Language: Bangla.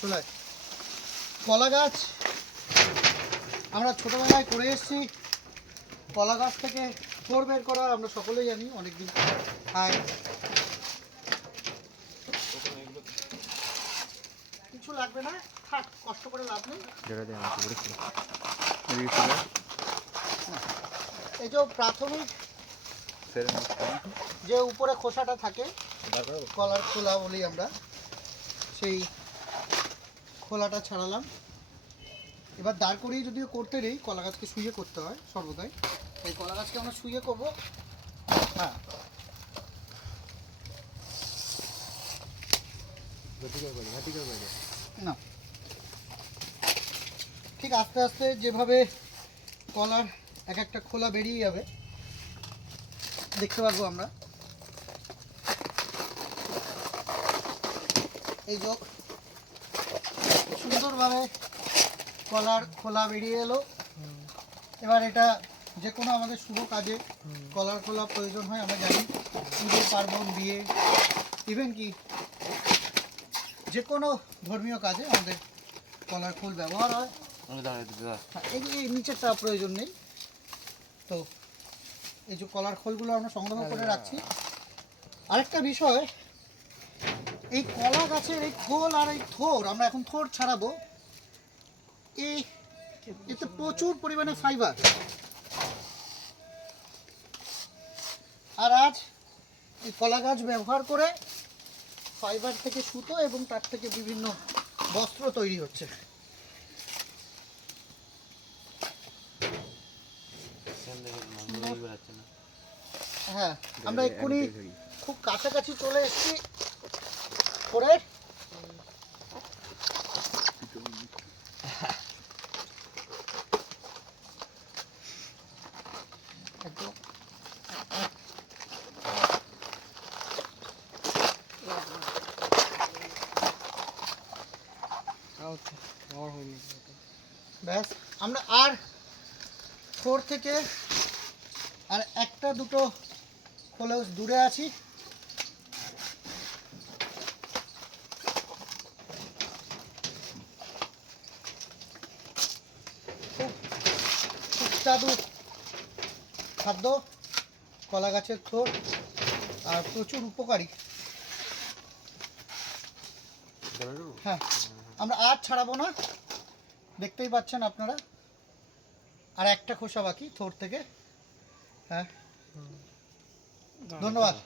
চলে কলা গাছ আমরা ছোটবেলায় করে এসেছি। কলা গাছ থেকে ফোর বের করা আমরা সকলেই জানি অনেকদিন আয় কিছু লাগবে না? থাক কষ্ট করে লাভ নেই। এই যে প্রাথমিক যে উপরে খোসাটা থাকে? কলার খোলা বলি আমরা সেই খোলাটা ছাড়ালাম। এবার দাঁড় করিয়ে যদিও করতে নেই কলা গাছকে শুয়ে করতে হয় সর্বদাই। এই কলা গাছকে আমরা শুয়ে করব। হ্যাঁ। না। ঠিক আস্তে আস্তে যেভাবে কলার এক একটা খোলা বেরিয়ে যাবে দেখতে পারব আমরা। এই যোগ সুন্দরভাবে কলার খোলা বেরিয়ে এলো। এবার এটা যে কোনো আমাদের শুভ কাজে কলার খোলা প্রয়োজন হয় আমরা জানি। পুজো পার্বণ বিয়ে ইভেন কি যে কোনো ধর্মীয় কাজে আমাদের কলার খোল ব্যবহার হয়। হ্যাঁ, এই এই নিচেরটা প্রয়োজন নেই। তো এই যে কলার খোলগুলো আমরা সংগ্রহ করে রাখছি। আরেকটা বিষয় এই কলা গাছের এই খোল আর এই থোর আমরা এখন থোর ছাড়াবো। এই এতে প্রচুর পরিমাণে ফাইবার আর আজ এই কলা গাছ ব্যবহার করে ফাইবার থেকে সুতো এবং তার থেকে বিভিন্ন বস্ত্র তৈরি হচ্ছে। হ্যাঁ আমরা এক্ষুনি খুব কাছাকাছি চলে এসেছি। করে। ব্যাস আমরা আর ফোর থেকে আর একটা দুটো খোলেও দূরে আছি। সুস্বাদু খাদ্য কলা গাছের থোর আর প্রচুর উপকারী। হ্যাঁ আমরা আর ছাড়াবো না। দেখতেই পাচ্ছেন আপনারা। আর একটা খোসা বাকি থোর থেকে। হ্যাঁ। ধন্যবাদ।